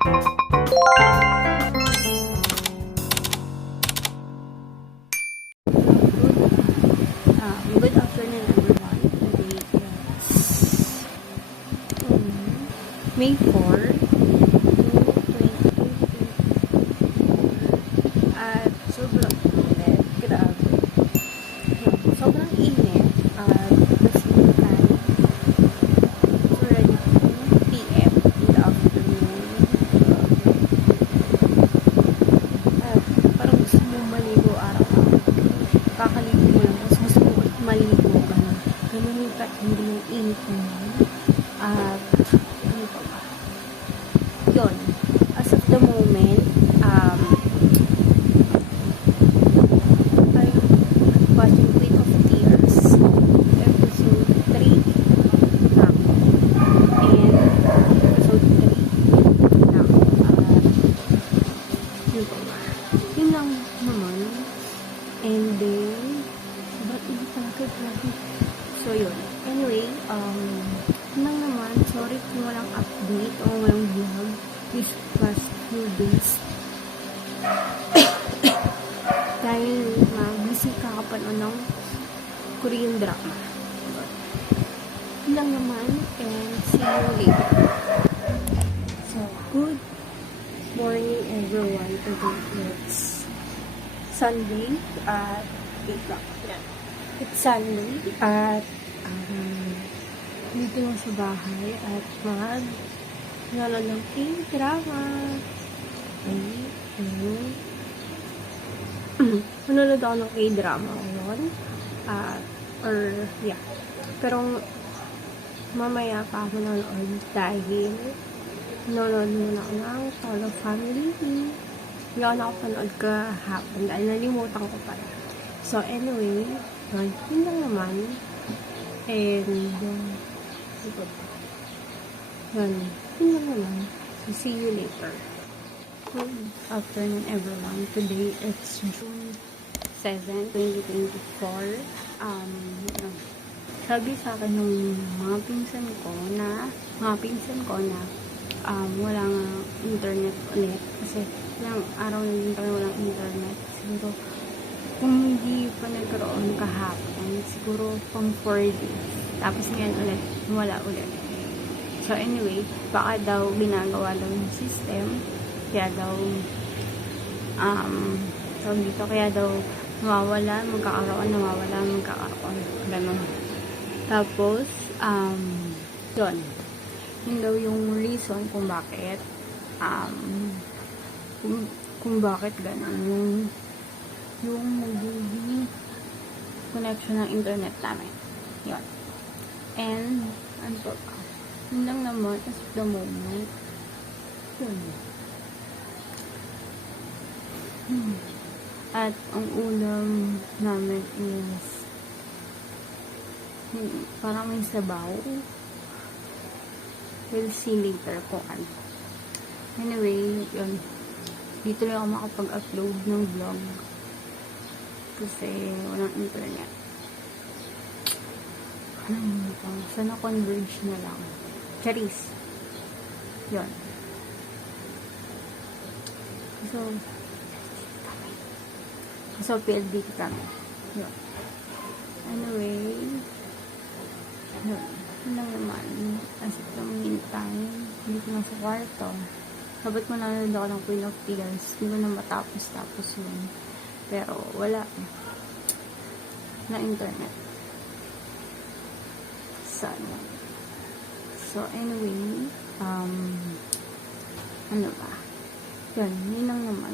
Good afternoon, everyone. Today is May 4, 2024. At sobrang init. Grabe. Sobrang init. At the same time, it's already 2 p.m. in the afternoon. At parang gusto mo maligo araw-araw. Kakaligo mo lang. Tapos gusto mo maligo ka na. Ganun yung hindi yung init mo. At ano pa ba? Yun. As of the moment, I'm watching Queen of Tears episode 3 na. And episode 3 na. Yun pa ba? Yun lang naman. And then sobrang init talaga, grabe. So yun. Anyway, yun lang naman. Sorry kung walang update o walang vlog this past few days. Dahil busy kakapanood ng Korean drama. Yun lang naman. And see you later. So, good morning everyone. Today it's Sunday at 8 o'clock. It's Sunday at dito lang sa bahay at nanonood ng K-drama. Nanonood ako ng K-drama ngayon. Pero mamaya pa ako nanonood dahil nanonood muna ako ng Solo Family. Hindi ako nakapanood kahapon dahil nalimutan ko pala. So anyway, yun lang naman. And yun lang naman. So see you later. Good afternoon everyone. Today it's June 7, 2024. Sabi sa akin ng mga pinsan ko na wala nga internet ulit kasi ilang araw na din kami walang internet. Siguro kung hindi pa nagkaroon kahapon, siguro pang 4 days. Tapos ngayon ulit, wala ulit. So anyway, baka daw ginagawa daw yung system, kaya daw kaya daw nawawala, magkakaroon, ganun. Tapos yun daw yung reason kung bakit kung bakit ganun yung nagiging connection ng internet namin. Yun. And yun lang naman as of the moment. Yun. At ang ulam namin is parang may sabaw. We'll see later kung ano. Anyway, yun. Dito lang ako makapag-upload ng vlog. Kasi walang internet. Sana converge na lang. Charis. Yun. So PLDT kami. Yun. Anyway, yun. Yun lang naman. As of the meantime, hindi ko na sa kwarto. Dapat mananood ako ng Queen of Tears. Hindi ko na matapos yun. Pero wala na internet. Sana. So anyway, ano ba? Yun lang naman.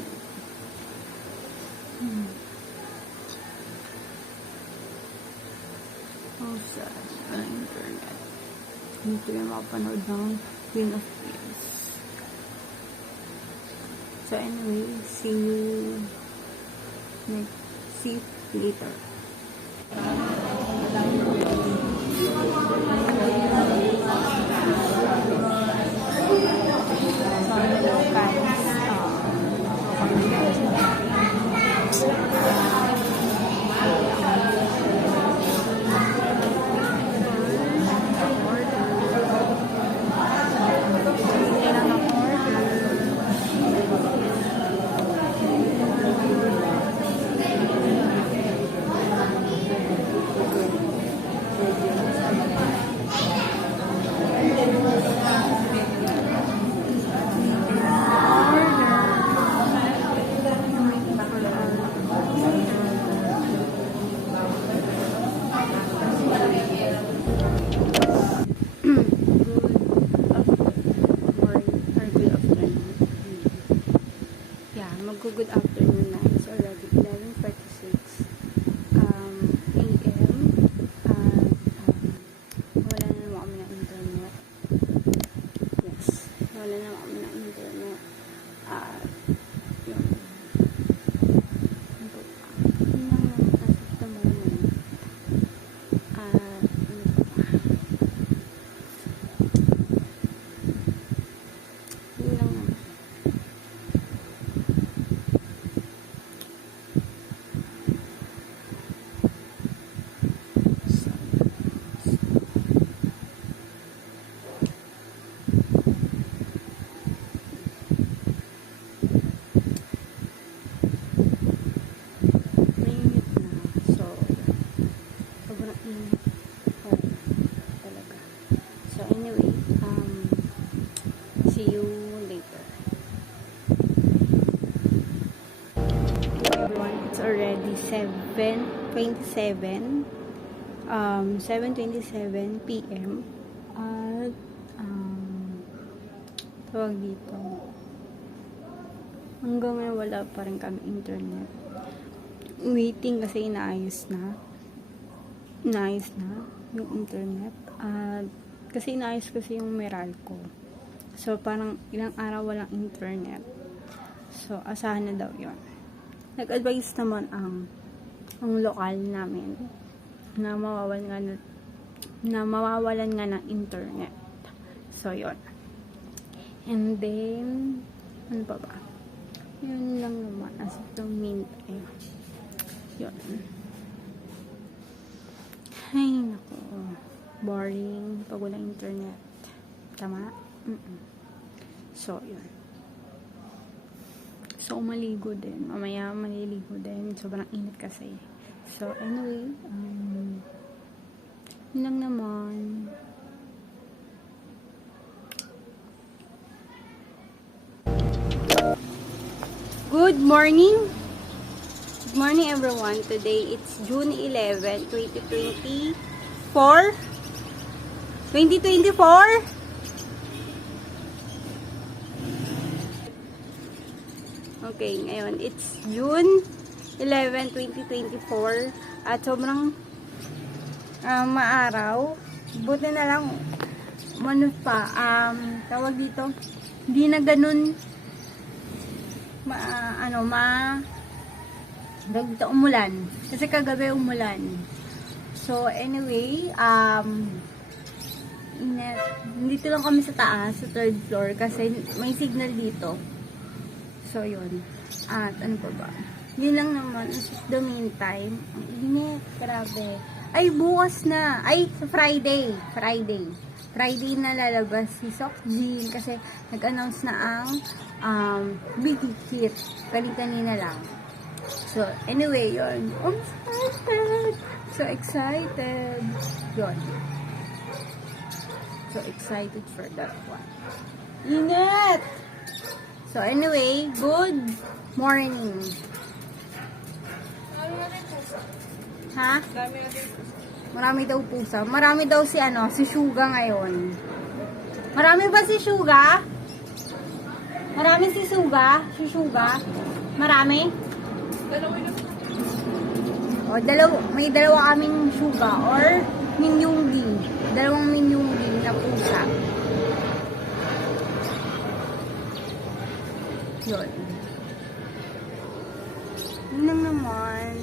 Sana internet. Hindi ko na mapanood ng Queen of Tears. So anyway, see you later. Good afternoon na. It's already 11:46 AM. At wala na naman kami ng internet. Yes. Wala na naman kami ng internet. At yun. Ano pa? Yun lang naman as of the moment. At ano pa? Yun lang naman. Mainit na. So, sobrang init. Oh, talaga. So, anyway, see you later. Everyone, it's already 7:27 7:27 PM. At tawag dito, hanggang ngayon wala pa rin kami internet. Waiting kasi inaayos na yung internet. At kasi inaayos kasi yung Meralco. So parang ilang araw walang internet. So asahan na daw yon. Nag-advise naman ang lokal namin na mawawalan nga ng internet. So yon. And then ano pa ba? Yun lang naman as of the meantime. Yun. Ay, naku. Boring pag wala internet. Tama? So, yun. So, maligo din. Mamaya maliligo din. Sobrang init kasi. So, anyway, yun lang naman. Good morning! Good morning everyone. Today it's June 11, 2024. 2024? Okay, ngayon it's June 11, 2024 at sobrang maaraw. Buti na lang tawag dito, hindi na ganun umulan. Kasi kagabi umulan. So, anyway, dito lang kami sa taas, sa third floor, kasi may signal dito. So, yun. At, ano pa ba? Yun lang naman. In the meantime, ang init. Grabe. Ay, bukas na. Ay, Friday na lalabas si Sokjin kasi nag-announce na ang Big Hit. Kanina lang. So, anyway, yun. I'm excited. So excited. Yun. So excited for that one. Init! So, anyway, good morning. Ha? Marami daw pusa. Marami daw si Suga ngayon. Marami ba si Suga? Marami si Suga? Si Suga? Marami? May dalawa kaming Suga or Minyunggi. Dalawang Minyunggi na pusa. Yun. Yun lang naman.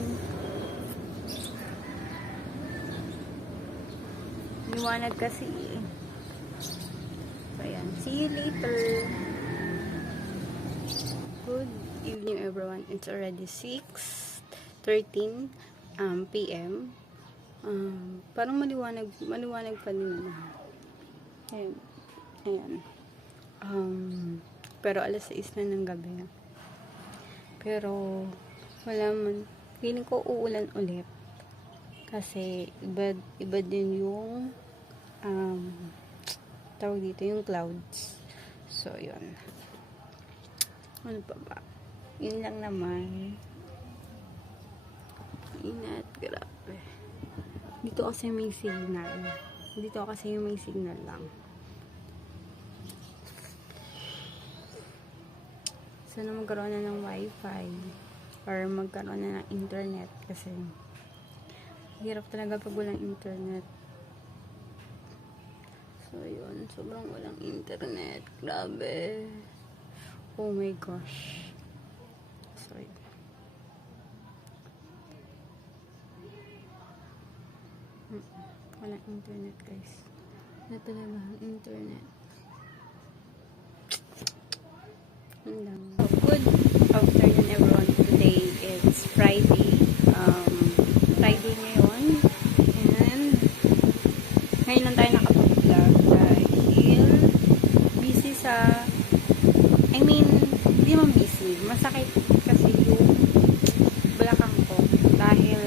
Liwanag kasi. So, ayan. See you later. Good evening, everyone. It's already 6:13 PM. Parang maliwanag pa din naman. Ayan. Pero alas 6 na ng gabi. Pero wala man. Feeling ko uulan ulit. Kasi iba din yung tawag dito yung clouds. So, yun. Ano pa ba? Yun lang naman. Inat, grabe. Dito kasi may signal. Dito kasi may signal lang. Sana magkaroon na ng wifi or magkaroon na ng internet kasi hirap talaga pag walang internet. So, yun. Sobrang walang internet. Grabe. Oh my gosh. So, yun. Walang internet, guys. Wala talaga ang internet. Yun lang. Good afternoon, everyone. Today is Friday. Friday ngayon. And ngayon lang tayo nakapag-vlog dahil busy sa hindi man busy. Masakit kasi yung balakang ko dahil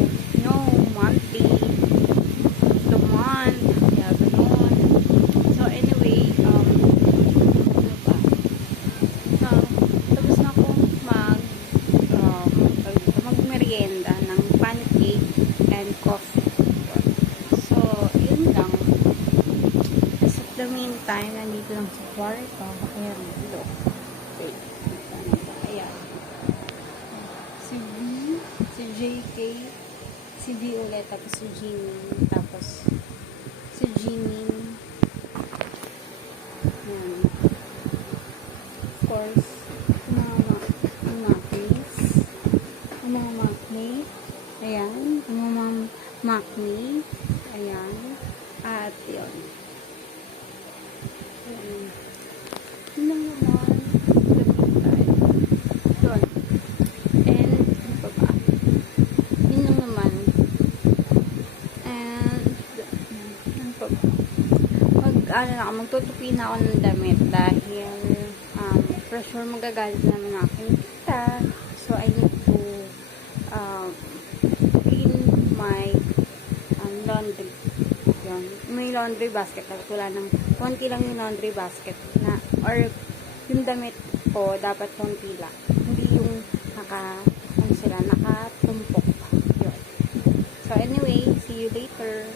monthly the month kaya ganun. So anyway, ano pa? Tapos na akong mag-merienda ng pancake and coffee. So, yun lang. As of the meantime, nandito lang sa kwarto. Ayan, dito. Wait. Ayan. Si V, si JK, si V ulit, tapos si Jimmy, tapos si Jimmy. Ayan. Of course, ang mga makni. Ayan. Ang mga makni. Ayan. At yun. Ayan. Yun lang naman. Yun. And, ano pa ba? Yun lang naman. And, ano pa ba? Magtutupi na ako ng damit dahil for sure magagalit naman ang aking tita. So, I need to clean my laundry. Yun. May laundry basket. Dapat wala nang konti lang yung laundry basket na, or yung damit ko, dapat konti lang. Hindi yung nakatumpok. Yun. So, anyway, see you later.